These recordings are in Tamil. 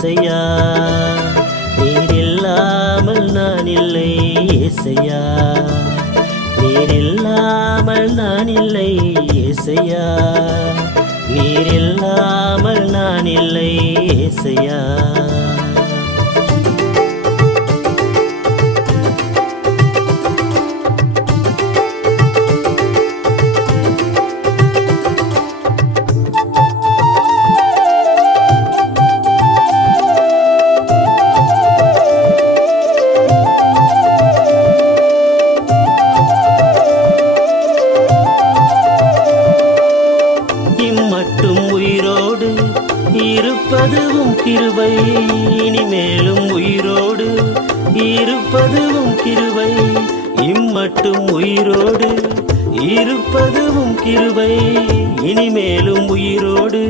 ஏசையா. நீர் இல்லாமல் நான் இல்லை ஏசையா. நீர் இல்லாமல் நான் இல்லை ஏசையா. நீர் இல்லாமல் நான் இல்லை ஏசையா. இம்மட்டும் உயிரோடு இருப்பதுவும் கிருபை, இனிமேலும் உயிரோடு இருப்பதுவும் கிருபை. இம்மட்டும் உயிரோடு இருப்பதுவும் கிருபை, இனிமேலும் உயிரோடு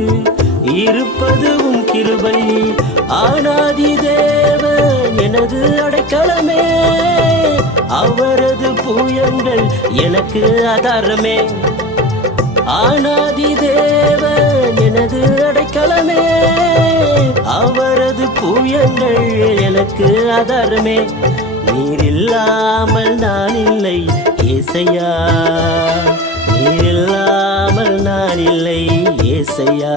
இருப்பதுவும் கிருபை. ஆனாதி தேவன் எனது அடைக்கலமே, அவரது பூயங்கள் எனக்கு ஆதாரமே. ஆனாதி தேவன் எனது அடைக்கலமே, அவரது பூயங்கள் எனக்கு ஆதாரமே. நீர் இல்லாமல் நான் இல்லை ஏசையா. நீர் இல்லாமல் நான் இல்லை ஏசையா.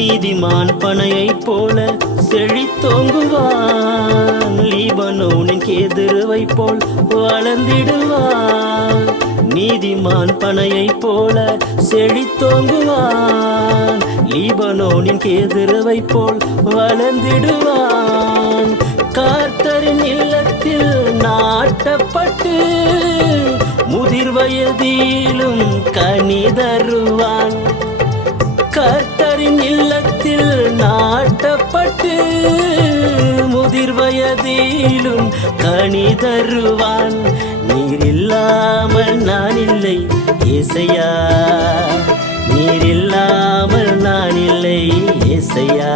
நீதிமான் பனையைப் போல செழித்தோங்குவான், லீபனோனின் கேதுருவை போல் வளர்ந்திடுவான். நீதிமான் பனையைப் போல செழித்தோங்குவான், லீபனோனின் கேதுருவை போல் வளர்ந்திடுவான். கர்த்தரின் இல்லத்தில் நாட்டப்பட்டு முதிர் வயதிலும் கனி தருவான். கர்த்தரின் இல்லத்தில் நாட்டப்பட்டு முதிர் வயதிலும் கனி தருவான். நீர் இல்லாமல் நான் இல்லை ஏசையா. நீர் இல்லாமல் நான் இல்லை ஏசையா.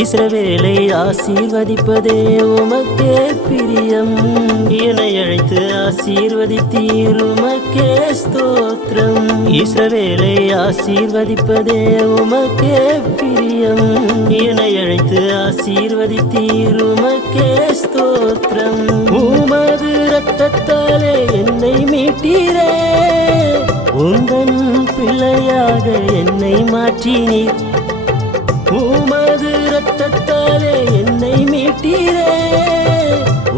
இஸ்ரவேலை ஆசீர்வதிப்பதே உமக்கே பிரியம். என்னை அழைத்து ஆசீர்வதித்தீர் உமக்கே ஸ்தோத்திரம். இஸ்ரவேலை ஆசீர்வதிப்பதே உமக்கே பிரியம். என்னை அழைத்து ஆசீர்வதித்தீர் உமக்கே ஸ்தோத்திரம். உமது இரத்தத்தாலே என்னை மீட்டீரே, உந்தன் பிள்ளையாக என்னை மாற்றினீர். உமது இரத்தத்தாலே என்னை மீட்டீரே,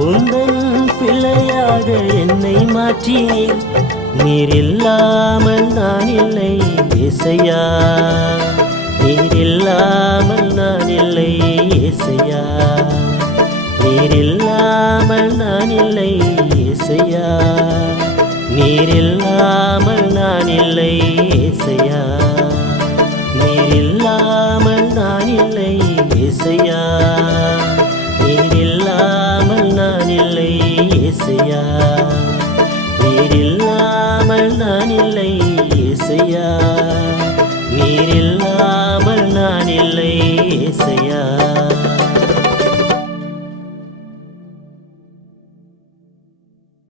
உந்தன் பிள்ளையாக என்னை மாற்றினீர். நீர் இல்லாமல் நான் இல்லை ஏசையா. நீர் இல்லாமல் நான் இல்லை ஏசையா. நீர் இல்லாமல் நான் இல்லை ஏசையா. நீர் இல்லாமல் நான் இல்லை ஏசையா. நீர் இல்லாமல் நான் இல்லை ஏசையா. நீர் இல்லாமல் நான் இல்லை ஏசையா. நீர் இல்லாமல் நான் இல்லை ஏசையா.